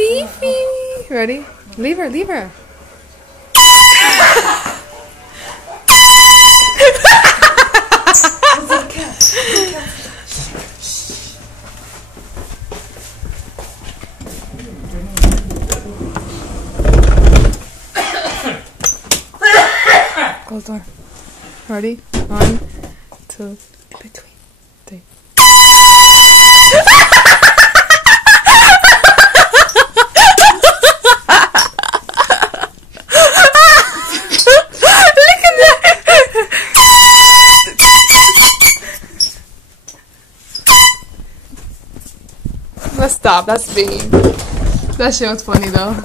Fifi. Ready? Leave her, leave her. Close door. Ready? 1, 2, in between, 3. Look at that! Let's stop. That's mean. That shit was funny though.